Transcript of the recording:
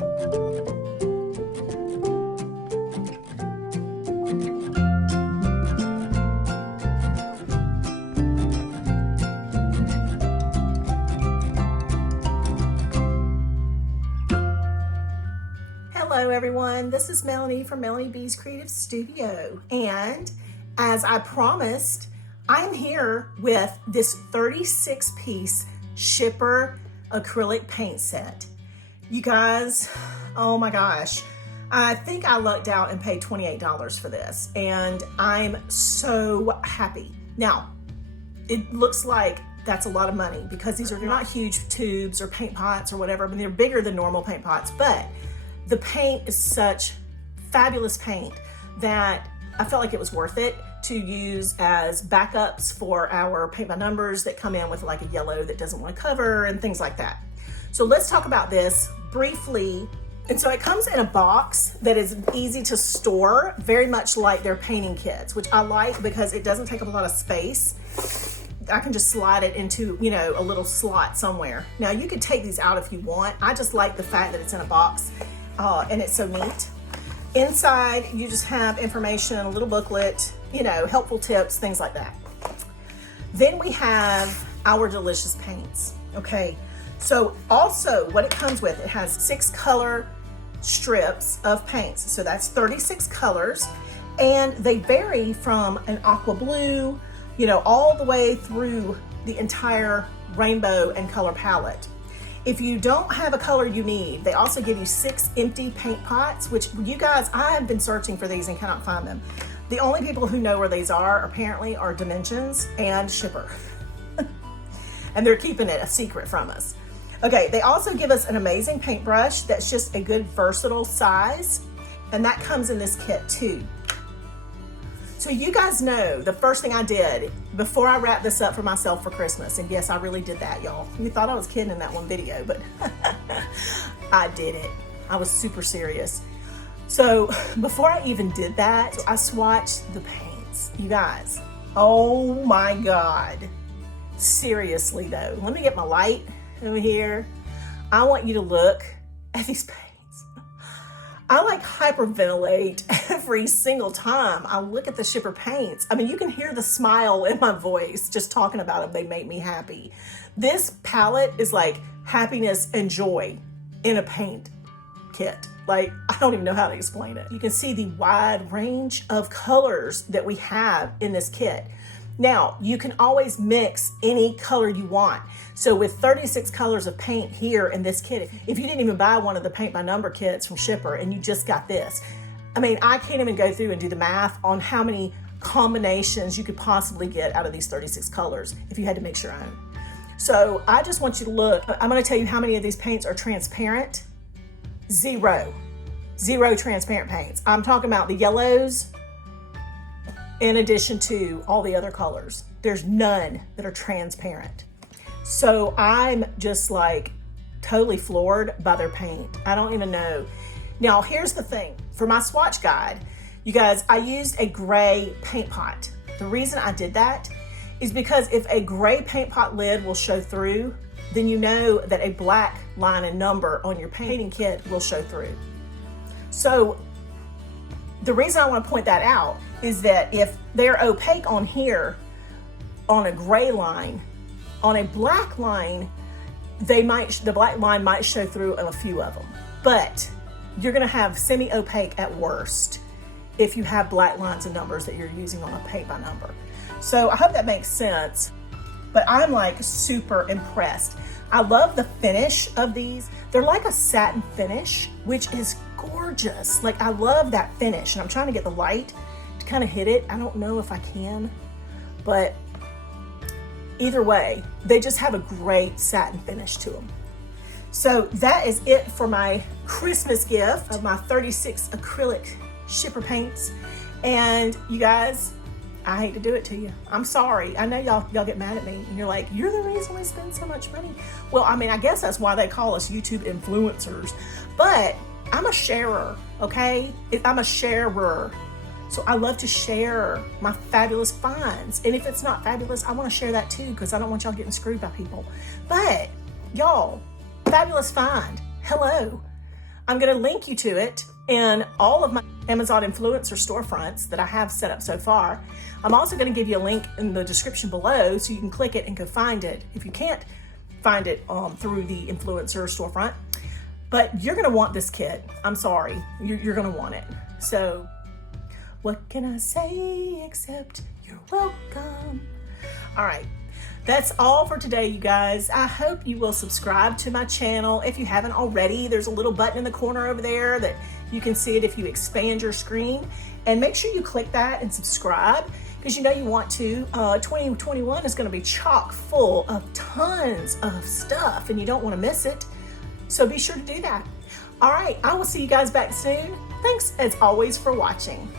Hello everyone, this is Melanie from Melanie B's Creative Studio, and as I promised, I'm here with this 36-piece Schipper acrylic paint set. You guys, oh my gosh, I think I lucked out and paid $28 for this, and I'm so happy. Now, it looks like that's a lot of money because these are not huge tubes or paint pots or whatever. I mean, they're bigger than normal paint pots, but the paint is such fabulous paint that I felt like it was worth it to use as backups for our paint by numbers that come in with like a yellow that doesn't want to cover and things like that. So let's talk about this briefly. And so it comes in a box that is easy to store, very much like their painting kits, which I like because it doesn't take up a lot of space. I can just slide it into, you know, a little slot somewhere. Now you could take these out if you want. I just like the fact that it's in a box. And it's so neat. Inside, you just have information, a little booklet, you know, helpful tips, things like that. Then we have our delicious paints, okay? So also what it comes with, it has 6 color strips of paints. So that's 36 colors, and they vary from an aqua blue, you know, all the way through the entire rainbow and color palette. If you don't have a color you need, they also give you 6 empty paint pots, which you guys, I've been searching for these and cannot find them. The only people who know where these are apparently are Dimensions and Schipper. And they're keeping it a secret from us. Okay, they also give us an amazing paintbrush that's just a good versatile size, and that comes in this kit too. So you guys know the first thing I did before I wrapped this up for myself for Christmas, and yes, I really did that, y'all. You thought I was kidding in that one video, but I did it. I was super serious. So before I even did that, I swatched the paints. You guys, oh my God. Seriously though, let me get my light over here. I want you to look at these paints. I like hyperventilate every single time I look at the Schipper paints. I mean, you can hear the smile in my voice just talking about them. They make me happy. This palette is like happiness and joy in a paint kit. Like, I don't even know how to explain it. You can see the wide range of colors that we have in this kit. Now, you can always mix any color you want. So with 36 colors of paint here in this kit, if you didn't even buy one of the paint by number kits from Schipper and you just got this, I mean, I can't even go through and do the math on how many combinations you could possibly get out of these 36 colors if you had to mix your own. So I just want you to look. I'm gonna tell you how many of these paints are transparent. Zero transparent paints. I'm talking about the yellows, in addition to all the other colors. There's none that are transparent. So I'm just like totally floored by their paint. I don't even know. Now, here's the thing. For my swatch guide, you guys, I used a gray paint pot. The reason I did that is because if a gray paint pot lid will show through, then you know that a black line and number on your painting kit will show through. So the reason I want to point that out is that if they're opaque on here, on a gray line, on a black line, the black line might show through on a few of them. But you're gonna have semi-opaque at worst if you have black lines and numbers that you're using on a paint by number. So I hope that makes sense, but I'm like super impressed. I love the finish of these. They're like a satin finish, which is gorgeous. Like, I love that finish, and I'm trying to get the light to kind of hit it. I don't know if I can, but either way, they just have a great satin finish to them. So that is it for my Christmas gift of my 36 acrylic Schipper paints. And you guys, I hate to do it to you. I'm sorry. I know y'all get mad at me and you're like, you're the reason we spend so much money. Well, I mean, I guess that's why they call us YouTube influencers, but I'm a sharer, okay? I'm a sharer. So I love to share my fabulous finds. And if it's not fabulous, I want to share that too, because I don't want y'all getting screwed by people. But y'all, fabulous find. Hello. I'm going to link you to it in all of my Amazon influencer storefronts that I have set up so far. I'm also going to give you a link in the description below so you can click it and go find it if you can't find it through the influencer storefront. But you're going to want this kit. I'm sorry. You're going to want it. So what can I say except you're welcome? All right. That's all for today, you guys. I hope you will subscribe to my channel. If you haven't already, there's a little button in the corner over there that you can see it if you expand your screen. And make sure you click that and subscribe because you know you want to. 2021 is going to be chock full of tons of stuff and you don't want to miss it. So be sure to do that. All right, I will see you guys back soon. Thanks as always for watching.